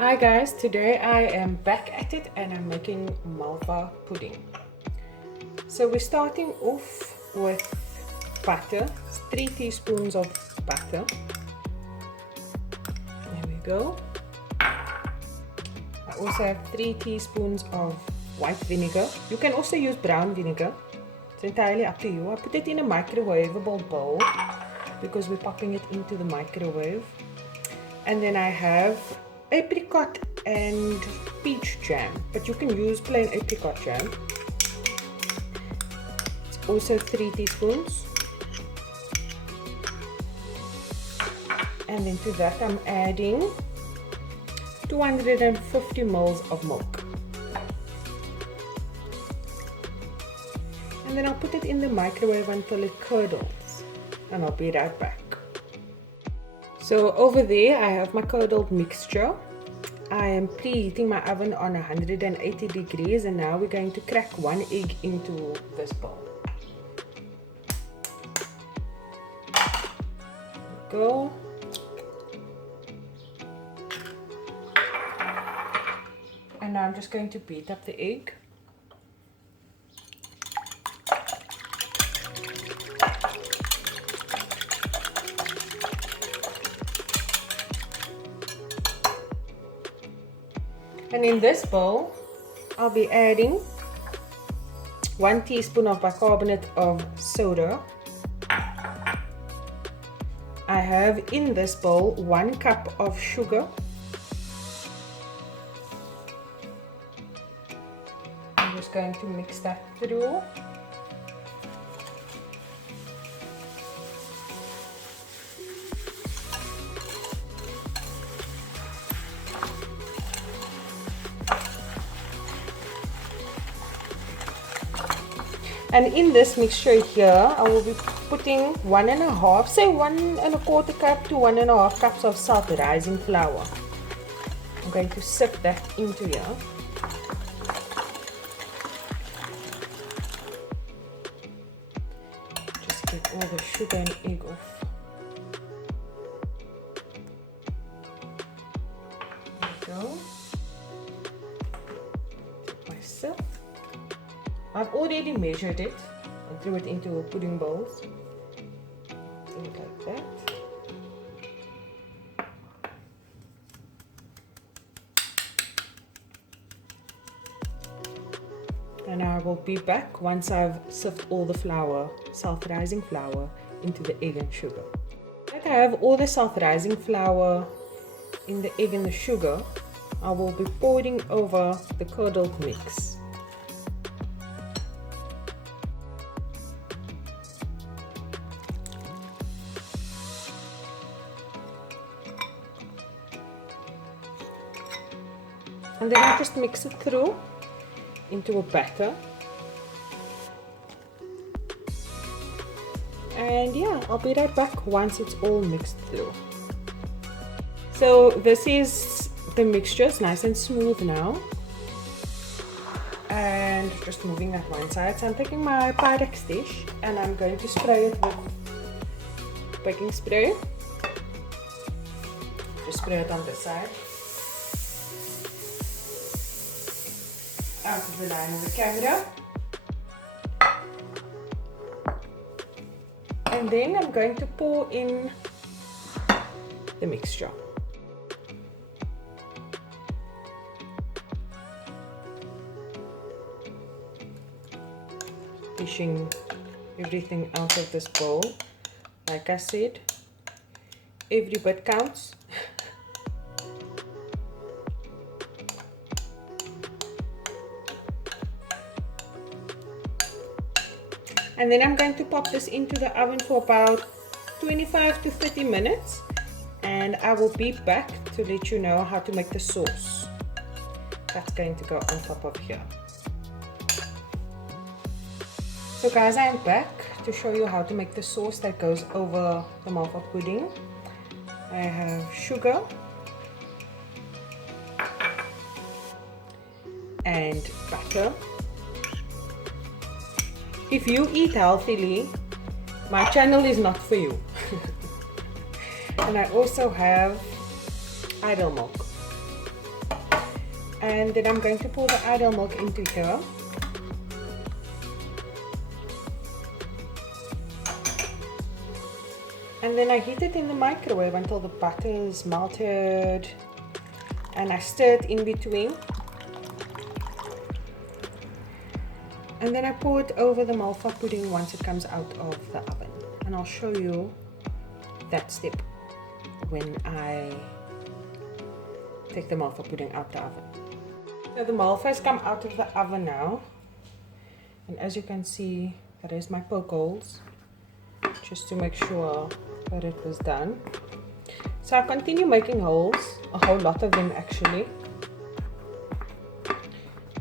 Hi guys, today I am back at it and I'm making Malva pudding. So we're starting off with butter, 3 teaspoons of butter. There we go. I also have 3 teaspoons of white vinegar. You can also use brown vinegar. It's entirely up to you. I put it in a microwavable bowl because we're popping it into the microwave. And then I have apricot and peach jam, but you can use plain apricot jam. It's also 3 teaspoons. And then to that I'm adding 250 ml of milk. And then I'll put it in the microwave until it curdles, and I'll be right back. So over there I have my curdled mixture. I am preheating my oven on 180 degrees, and now we're going to crack 1 egg into this bowl. There we go. And now I'm just going to beat up the egg. And in this bowl, I'll be adding 1 teaspoon of bicarbonate of soda. I have in this bowl 1 cup of sugar. I'm just going to mix that through. And in this mixture here, I will be putting 1.25 cup to 1.5 cups of self-rising flour. I'm going to sift that into here. Just get all the sugar and egg off. There we go. Take my sift. I've already measured it and threw it into pudding bowls. Do it like that. And I will be back once I've sifted all the flour, self-rising flour, into the egg and sugar. Like I have all the self-rising flour in the egg and the sugar, I will be pouring over the curdled mix. And then I just mix it through into a batter. And yeah, I'll be right back once it's all mixed through. So this is the mixture, it's nice and smooth now. And just moving at one side. So I'm taking my Pyrex dish and I'm going to spray it with baking spray. Just spray it on this side. Out of the line of the camera. And then I'm going to pour in the mixture. Dishing everything out of this bowl. Like I said, every bit counts. And then I'm going to pop this into the oven for about 25 to 30 minutes. And I will be back to let you know how to make the sauce. That's going to go on top of here. So guys, I am back to show you how to make the sauce that goes over the Malva pudding. I have sugar and butter. If you eat healthily, my channel is not for you. And I also have idle milk. And then I'm going to pour the idle milk into here. And then I heat it in the microwave until the butter is melted. And I stir it in between. And then I pour it over the Malva pudding once it comes out of the oven. And I'll show you that step when I take the Malva pudding out the oven. So the Malva has come out of the oven now. And as you can see, there is my poke holes, just to make sure that it was done. So I continue making holes, a whole lot of them actually,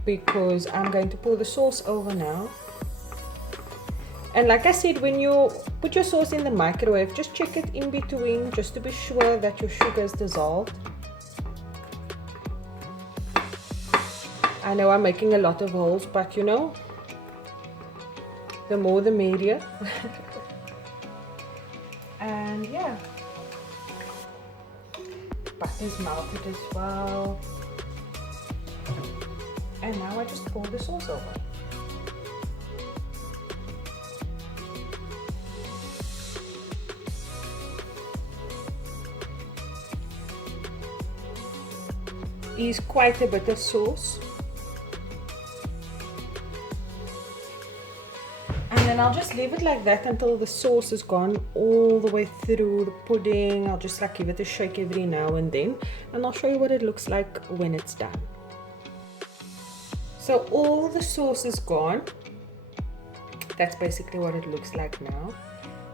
because I'm going to pour the sauce over now. And like I said, when you put your sauce in the microwave, just check it in between just to be sure that your sugar is dissolved. I know I'm making a lot of holes, but you know, the more the merrier. And yeah, butter's melted as well. And now I just pour the sauce over. Is quite a bit of sauce. And then I'll just leave it like that until the sauce is gone all the way through the pudding. I'll just like give it a shake every now and then, and I'll show you what it looks like when it's done. So all the sauce is gone. That's basically what it looks like now.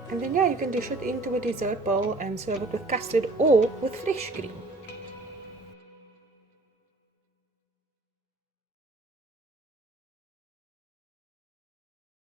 And then yeah, you can dish it into a dessert bowl and serve it with custard or with fresh cream.